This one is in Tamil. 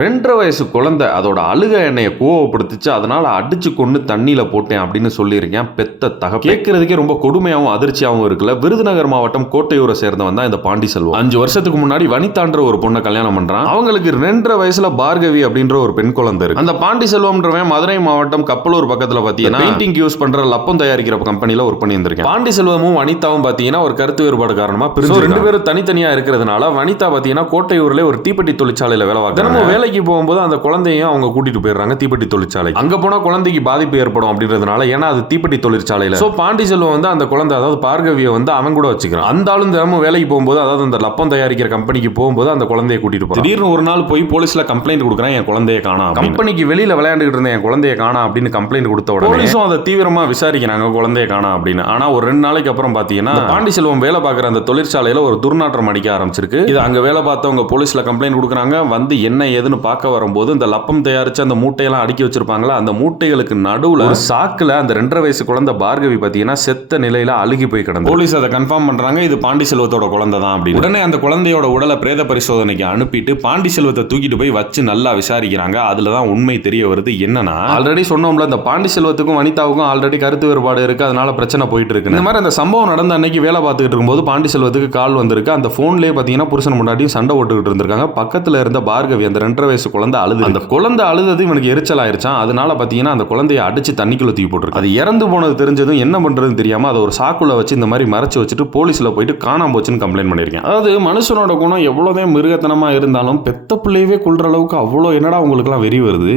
2.5 வயசு குழந்தை அதோட அழுக என்னைய கோவப்படுத்துச்சு, அதனால அடிச்சு கொண்டு தண்ணியில போட்டேன் அப்படின்னு சொல்லியிருக்கேன் பெத்த தகப்பன். கேட்கறதுக்கே ரொம்ப கொடுமையாகவும் அதிர்ச்சியாகவும் இருக்குல்ல. விருதுநகர் மாவட்டம் கோட்டையூரை சேர்ந்தவன் தான் இந்த பாண்டிசெல்வம். 5 வருஷத்துக்கு முன்னாடி வனிதான்ற ஒரு பொண்ணை கல்யாணம் பண்றான். அவங்களுக்கு 2.5 வயசுல பார்கவி அப்படின்ற ஒரு பெண் குழந்தை இருக்கு. அந்த பாண்டிசெல்வம்ன்றவன் மதுரை மாவட்டம் கப்பலூர் பக்கத்துல பாத்தீங்கன்னா பெயிண்டிங் யூஸ் பண்ற லப்பம் தயாரிக்கிற கம்பெனில ஒர்க் பண்ணி இருந்திருக்கேன். பாண்டிசெல்வமும் வனிதாவும் பாத்தீங்கன்னா ஒரு கருத்து வேறுபாடு காரணமா பிரிஞ்சு 2 பேரும் தனித்தனியா இருக்கிறதுனால வனிதா பாத்தீங்கன்னா கோட்டையூர்ல ஒரு தீப்பெட்டி தொழிற்சாலையில வேலை பார்க்கறாங்க. வேலைக்கு போகும்போது அந்த குழந்தையும் அவங்க கூட்டிட்டு போயிடுறாங்க தீப்பெட்டி தொழிற்சாலை. அங்க போனா குழந்தைக்கு பாதிப்பு ஏற்படும் அப்படின்றதுனால, ஏன்னா அது தீப்பெட்டி தொழிற்சாலையில. சோ பாண்டிசெல்வம் வந்து அந்த குழந்தை, அதாவது பார்கவியை வந்து அவன் கூட வச்சுக்கிறான். அந்த ஆளும் தினமும் வேலைக்கு போகும்போது, அதாவது அந்த லப்பம் தயாரிக்கிற கம்பெனிக்கு போகும்போது அந்த குழந்தையை கூட்டிட்டு போறான். திடீர்னு ஒரு நாள் போய் போலீஸ்ல கம்ப்ளைண்ட் கொடுக்குறேன், என் குழந்தையை காணோம். கம்பெனிக்கு வெளியில விளையாண்டுட்டு இருந்த என் குழந்தையை காணோம் அப்படின்னு கம்ப்ளைண்ட் கொடுத்த உடனே போலீஸும் அதை தீவிரமா விசாரிக்கிறாங்க, குழந்தையை காணோம் அப்படின்னு. ஆனா ஒரு 2 நாளைக்கு அப்புறம் பாத்தீங்கன்னா பாண்டிசெல்வம் வேலை பார்க்குற அந்த தொழிற்சாலையில ஒரு துர்நாற்றம் அடிக்க ஆரம்பிச்சிருக்கு. இது அங்க வேலை பார்த்தவங்க போலீஸ்ல கம்ப்ளைண்ட் கொடுக்குறாங்க. வந்து என்ன ஏதுன்னு பார்க்க வரும்போது இந்த லப்பம் தயாரிச்சு அந்த மூட்டையெல்லாம் அடுக்கி வச்சிருப்பாங்களா, அந்த மூட்டைகளுக்கு நடுவுல ஒரு சாக்குல அந்த 2.5 வயசு குழந்தை பார்கவி பாத்தீங்கன்னா செத்த நிலையில அழுகி போய் கிடந்து. போலீஸ் அதை கன்ஃபார்ம் பண்றாங்க, இது பாண்டிசெல்வத்தோட குழந்தை தான் அப்படின்னு. உடனே அந்த குழந்தையோட உடலை பிரேத பரிசோதனைக்கு அனுப்பிட்டு பாண்டிசெல்வத்தை தூக்கிட்டு போய் வச்சு நல்லா விசாரிக்கிறாங்க. அதுலதான் உண்மை தெரிய வருது. என்னன்னா, ஆல்ரெடி சொன்னோம்ல, இந்த பாண்டிசெல்வத்துக்கும் வனிதாவுக்கும் ஆல்ரெடி கருத்து வேறுபாடு இருக்கு, அதனால பிரச்சனை போயிட்டு இருக்கு. இந்த மாதிரி அந்த சம்பவம் நடந்த அன்னைக்கு வேலை பார்த்துக்கிட்டு இருக்கும்போது பாண்டிசெல்வத்துக்கு கால் வந்திருக்கு. அந்த போன்லயே பாத்தீங்கன்னா புருஷன் முன்னாடியும் சண்டை போட்டுக்கிட்டு இருந்திருக்காங்க. பக்கத்துல இருந்த பார்கவி, அந்த 2.5 வயசு குழந்தை அழுது. அந்த குழந்தை அழுது இவனுக்கு எரிச்சல் ஆயிருச்சான். அதனால பாத்தீங்கன்னா அந்த குழந்தையை அடிச்சு தண்ணிக்குள்ள தூக்கி போட்டுருக்கு. அது இறந்து போனது தெரிஞ்சதும் என்ன பண்றதுன்னு தெரியாம அதை ஒரு சாக்குள்ள வச்சு இந்த மாதிரி மறைச்சு வச்சுட்டு போலீஸ்ல போயிட்டு காணாம போச்சுன்னு கம்ப்ளைண்ட் பண்ணிருக்கேன். அதாவது மனுஷனோட குணம் எவ்வளவுதான் மிருகத்தனமா இருந்தாலும் பெத்த பிள்ளையவே கொல்ற அளவுக்கு அவ்வளவு என்னடா உங்களுக்கு எல்லாம் வெறி வருது.